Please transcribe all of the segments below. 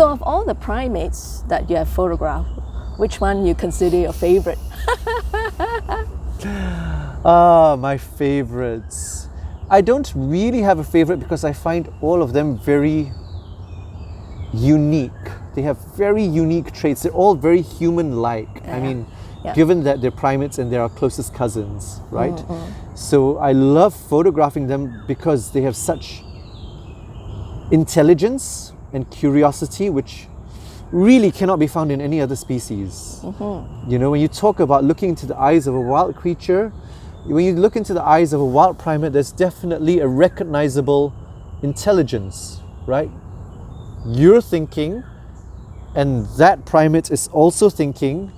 So of all the primates that you have photographed, which one you consider your favorite? My favorites. I don't really have a favorite because I find all of them very unique. They have very unique traits. They're all very human-like. I mean, given that they're primates and they're our closest cousins, right? So I love photographing them because they have such intelligence and curiosity, which really cannot be found in any other species. You know, when you talk about looking into the eyes of a wild creature, when you look into the eyes of a wild primate, there's definitely a recognizable intelligence, right? You're thinking, and that primate is also thinking,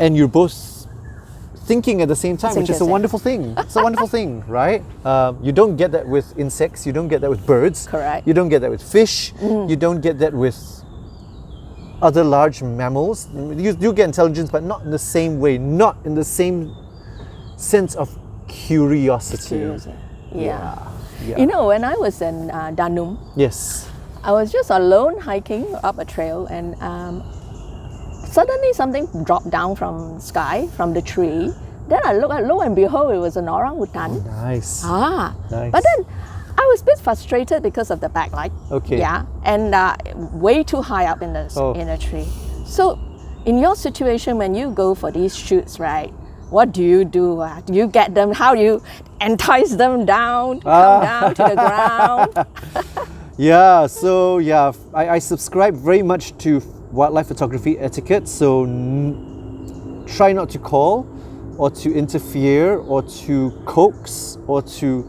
and you're both thinking at the same time, which is a wonderful thing. It's a wonderful thing, right? You don't get that with insects, you don't get that with birds. Correct. You don't get that with fish, you don't get that with other large mammals. You do get intelligence, but not in the same way, not in the same sense of curiosity. Yeah. You know, when I was in Danum, yes, I was just alone hiking up a trail, and suddenly something dropped down from sky, from the tree. Then I look, lo and behold, it was an orangutan. Nice. Nice. But then I was a bit frustrated because of the backlight. Okay. Yeah, and way too high up in the tree. So, in your situation, when you go for these shoots, right? What do you do? Do you get them? How do you entice them down, come down to the ground? I subscribe very much to wildlife photography etiquette. So try not to call, or to interfere, or to coax, or to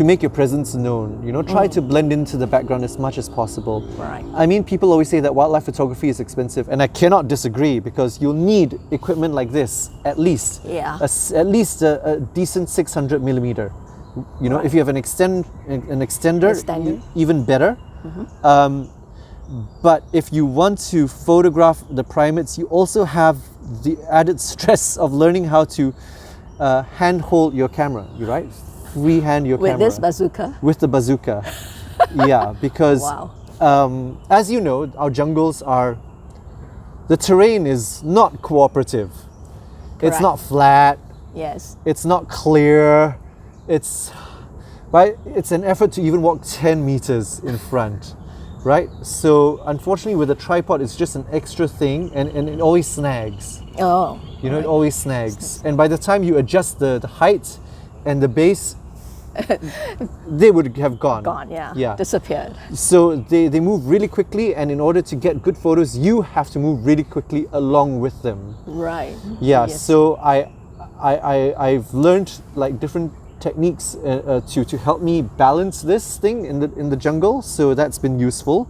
make your presence known. You know, try to blend into the background as much as possible. Right. I mean, people always say that wildlife photography is expensive, and I cannot disagree, because you'll need equipment like this at least. Yeah. At least a decent 600 millimeter. You know, if you have an extender, even better. But if you want to photograph the primates, you also have the added stress of learning how to handhold your camera, right? Freehand your camera. With this bazooka? With the bazooka. Yeah, because as you know, our jungles the terrain is not cooperative. Correct. It's not flat. Yes. It's not clear. It's an effort to even walk 10 meters in front, right? So unfortunately with a tripod, it's just an extra thing, and it always snags. Oh. You know, it always snags. And by the time you adjust the height and the base, they would have gone. Disappeared. So they move really quickly, and in order to get good photos, you have to move really quickly along with them. Right. Yeah. Yes. So I've learned like different techniques to help me balance this thing in the jungle. So that's been useful.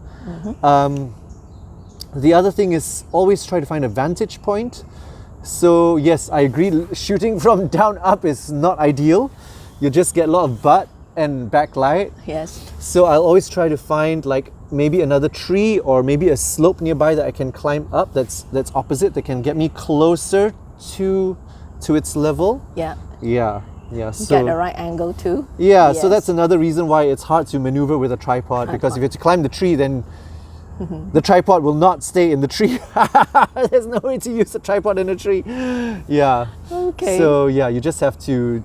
The other thing is always try to find a vantage point. So yes, I agree. Shooting from down up is not ideal. You just get a lot of butt and backlight. Yes. So I'll always try to find like maybe another tree or maybe a slope nearby that I can climb up that's opposite, that can get me closer to its level. Yeah. Yeah. Yeah. So get the right angle too. Yeah. Yes. So that's another reason why it's hard to maneuver with a tripod, because if you have to climb the tree, then the tripod will not stay in the tree. There's no way to use a tripod in a tree. Yeah. Okay. So yeah, you just have to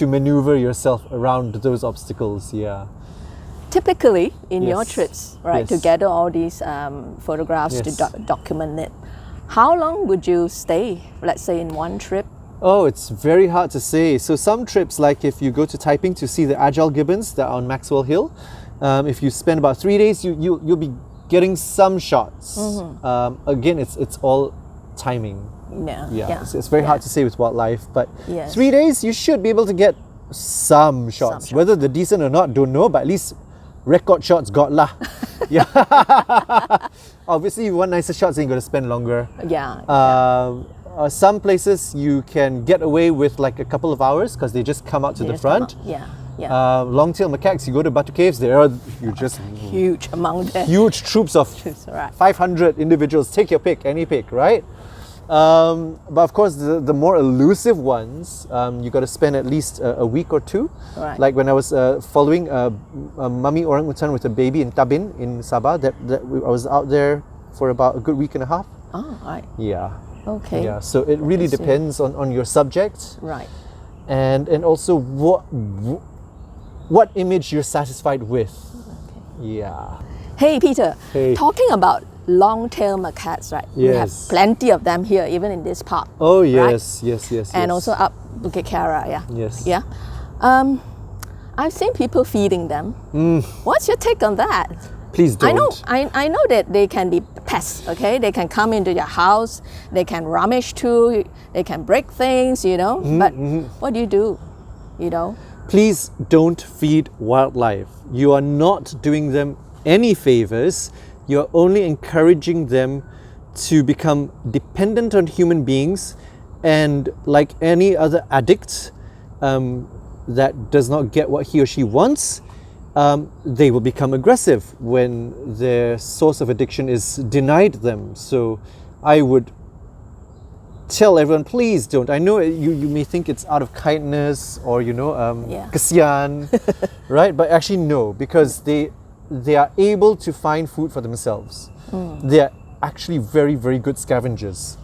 maneuver yourself around those obstacles. Yeah. Typically in your trips, right, to Yes. gather all these photographs to document it, how long would you stay, let's say, in one trip? Oh, it's very hard to say. So some trips, like if you go to Taiping to see the agile gibbons that are on Maxwell Hill, if you spend about 3 days, you'll be getting some shots. Again, it's all timing. Yeah. It's very hard to say with wildlife, but Yes. 3 days you should be able to get some shots. Whether they're decent or not, don't know, but at least record shots got lah. Yeah. Obviously, you want nicer shots, then you got to spend longer. Some places you can get away with like a couple of hours because they just come out to the front. Longtail macaques, you go to Batu Caves, you just huge among them. Huge troops of 500 individuals. Take your pick, any pick, right? But of course, the more elusive ones, you got to spend at least a week or two. Right. Like when I was following a mummy orangutan with a baby in Tabin in Sabah, I was out there for about a good week and a half. Oh, right. Yeah. Okay. Yeah. So it really depends on your subject. Right. And also what image you're satisfied with. Okay. Yeah. Hey, Peter. Hey. Talking about long-tail macaques, right? We have Yes. plenty of them here, even in this park. Oh right? yes. And also up Bukit Kara, yeah. Yes. Yeah. I've seen people feeding them. What's your take on that? Please don't. I know that they can be pests, okay? They can come into your house, they can rummage too, they can break things, you know? But what do you do, you know? Please don't feed wildlife. You are not doing them any favors. You're only encouraging them to become dependent on human beings, and like any other addict that does not get what he or she wants, they will become aggressive when their source of addiction is denied them. So I would tell everyone, please don't. I know you may think it's out of kindness or kesian, right? But actually no, because they are able to find food for themselves. They are actually very, very good scavengers.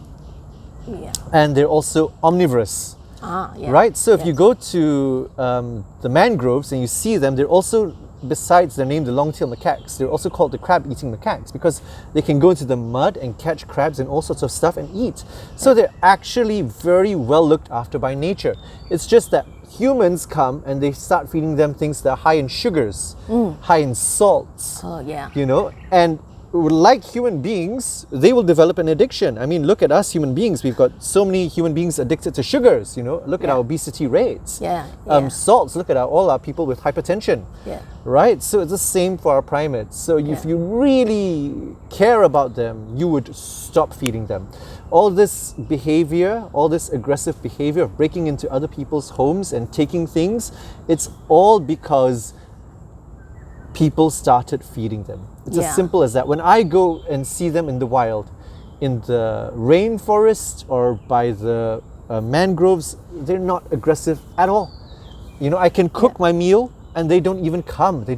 Yeah. And they're also omnivorous. Yeah. Right? So if you go to the mangroves and you see them, they're also, besides their name, the Longtail macaques, they're also called the crab-eating macaques because they can go into the mud and catch crabs and all sorts of stuff and eat. So they're actually very well looked after by nature. It's just that humans come and they start feeding them things that are high in sugars, high in salts. Oh, yeah. You know, and like human beings, they will develop an addiction. I mean, look at us human beings. We've got so many human beings addicted to sugars, you know. Look at our obesity rates. Yeah. Salts, look at all our people with hypertension. Yeah. Right? So it's the same for our primates. So if you really care about them, you would stop feeding them. All this behavior, all this aggressive behavior of breaking into other people's homes and taking things, it's all because people started feeding them. It's as simple as that. When I go and see them in the wild, in the rainforest or by the mangroves, they're not aggressive at all. You know, I can cook my meal and they don't even come. They're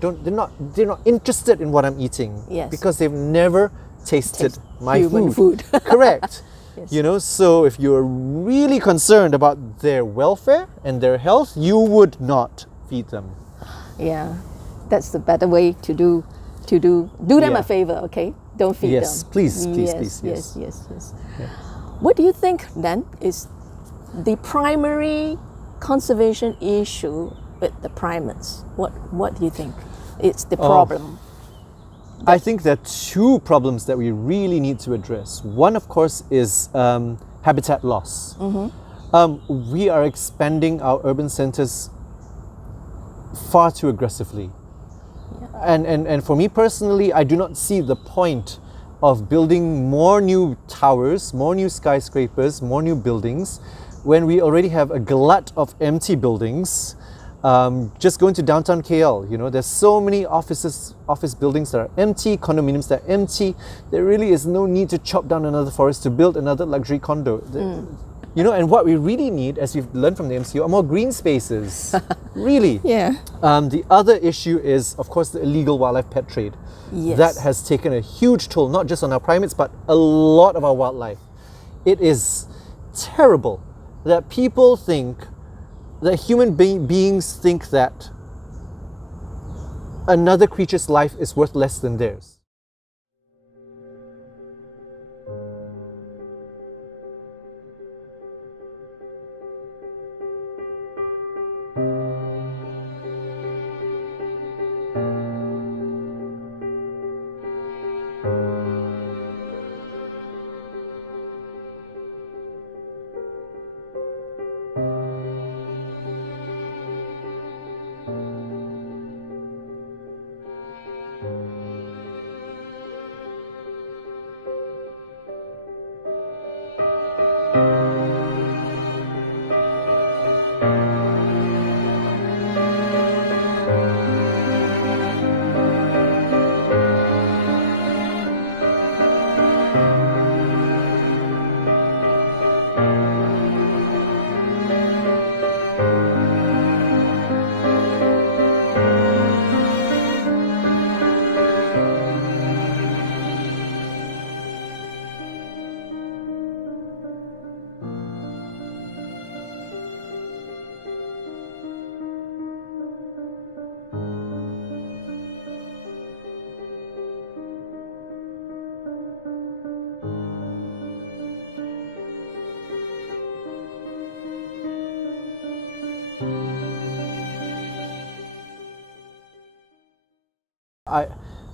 not interested in what I'm eating because they've never tasted my human food. Correct. Yes. You know, so if you're really concerned about their welfare and their health, you would not feed them. Yeah. That's the better way to do them a favor, okay? Don't feed them. Yes, please. Yes. Yeah. What do you think then is the primary conservation issue with the primates? What do you think is the problem? I think there are two problems that we really need to address. One, of course, is habitat loss. We are expanding our urban centers far too aggressively. And for me personally, I do not see the point of building more new towers, more new skyscrapers, more new buildings, when we already have a glut of empty buildings. Just going to downtown KL, you know, there's so many office buildings that are empty, condominiums that are empty. There really is no need to chop down another forest to build another luxury condo. You know, and what we really need, as we've learned from the MCO, are more green spaces. Really. Yeah. The other issue is, of course, the illegal wildlife pet trade. Yes. That has taken a huge toll, not just on our primates, but a lot of our wildlife. It is terrible that people think, that human beings think that another creature's life is worth less than theirs.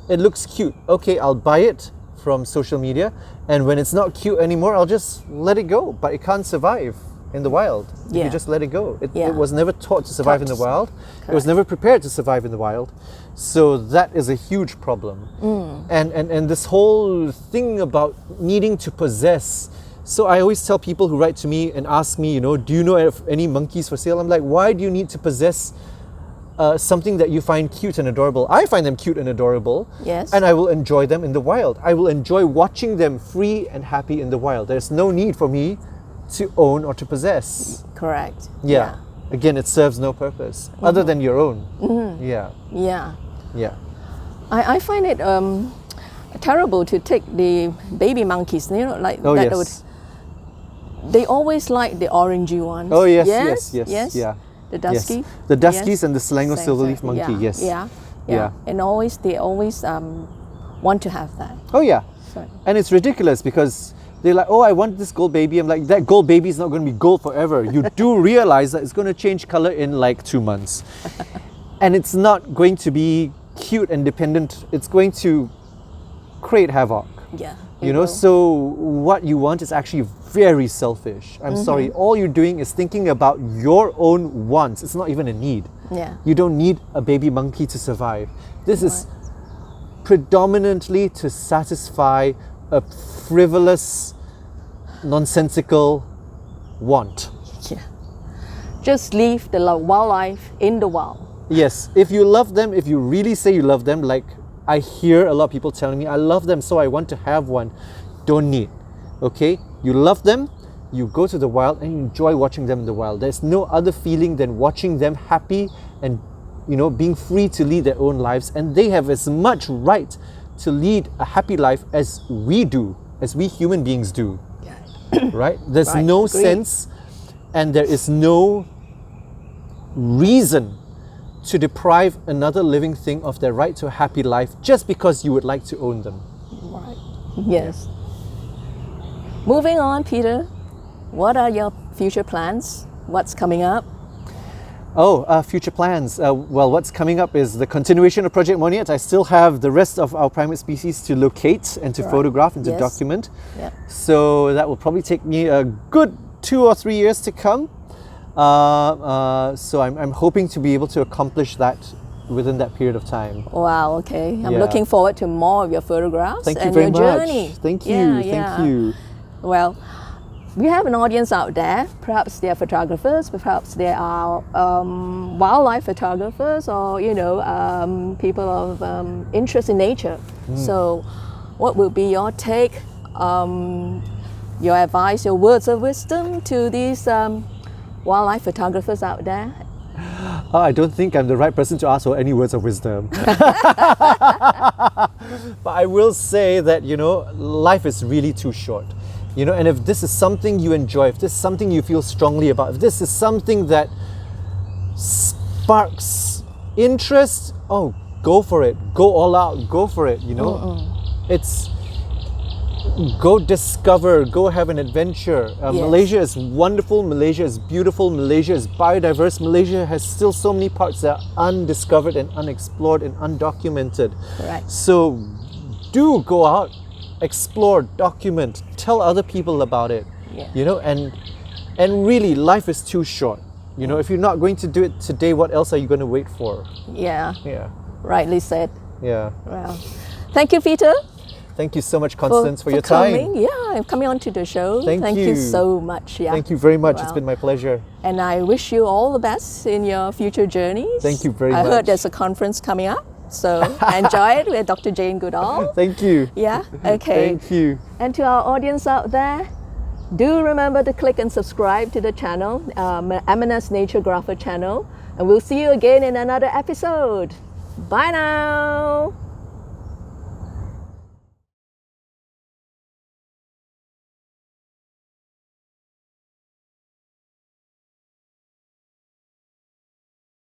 it looks cute. Okay, I'll buy it from social media, and when it's not cute anymore, I'll just let it go. But it can't survive in the wild if you just let it go. It was never taught to survive in the wild. Correct. It was never prepared to survive in the wild. So that is a huge problem. And this whole thing about needing to possess. So I always tell people who write to me and ask me, do you know of any monkeys for sale? I'm like, why do you need to possess something that you find cute and adorable? I find them cute and adorable. Yes. And I will enjoy them in the wild. I will enjoy watching them free and happy in the wild. There's no need for me to own or to possess. Correct. Yeah. Again, it serves no purpose other than your own. Yeah. I find it terrible to take the baby monkeys, like oh, that. Yes. They always like the orangey ones. Oh yes. Yeah. The dusky. Yes. The duskies and the Selangor silverleaf monkey. Yes. Yeah. And they always want to have that. Oh yeah. So. And it's ridiculous because they're like, oh, I want this gold baby. I'm like, that gold baby is not going to be gold forever. You do realize that it's going to change color in like 2 months. And it's not going to be cute and dependent. It's going to create havoc. Yeah. So what you want is actually very selfish. I'm sorry. All you're doing is thinking about your own wants. It's not even a need. Yeah. You don't need a baby monkey to survive. This is predominantly to satisfy a frivolous, nonsensical want. Yeah. Just leave the wildlife in the wild. Yes. If you love them, if you really say you love them, like I hear a lot of people telling me, I love them, so I want to have one. Don't need. Okay? You love them, you go to the wild and you enjoy watching them in the wild. There's no other feeling than watching them happy and being free to lead their own lives, and they have as much right to lead a happy life as we do, as we human beings do. Yeah. Right? There's no sense and there is no reason to deprive another living thing of their right to a happy life just because you would like to own them. Right. Yes. Moving on, Peter, what are your future plans? What's coming up? Future plans. Well, what's coming up is the continuation of Project Monyet. I still have the rest of our primate species to locate and to photograph and to document. Yep. So that will probably take me a good 2 or 3 years to come. So I'm hoping to be able to accomplish that within that period of time. Wow, okay. I'm looking forward to more of your photographs Thank you and very your much. journey. Thank you. Thank you. Well, we have an audience out there. Perhaps they are photographers, perhaps they are wildlife photographers, or people of interest in nature. So what will be your take, your advice, your words of wisdom to these wildlife photographers out there? I don't think I'm the right person to ask for any words of wisdom. But I will say that, life is really too short. And if this is something you enjoy, if this is something you feel strongly about, if this is something that sparks interest, go for it. Go all out. Go for it, It's go discover, go have an adventure. Malaysia is wonderful, Malaysia is beautiful, Malaysia is biodiverse, Malaysia has still so many parts that are undiscovered and unexplored and undocumented. Correct. So do go out, explore, document, tell other people about it. And really life is too short. If you're not going to do it today, what else are you going to wait for? Yeah. Rightly said. Yeah. Well, thank you, Peter. Thank you so much, Constance, for your time. Coming on to the show. Thank you so much. Yeah. Thank you very much. It's been my pleasure. And I wish you all the best in your future journeys. Thank you very much. I heard there's a conference coming up, so enjoy it with Dr. Jane Goodall. Thank you. Yeah, okay. Thank you. And to our audience out there, do remember to click and subscribe to the channel, MNS Naturegrapher channel, and we'll see you again in another episode. Bye now.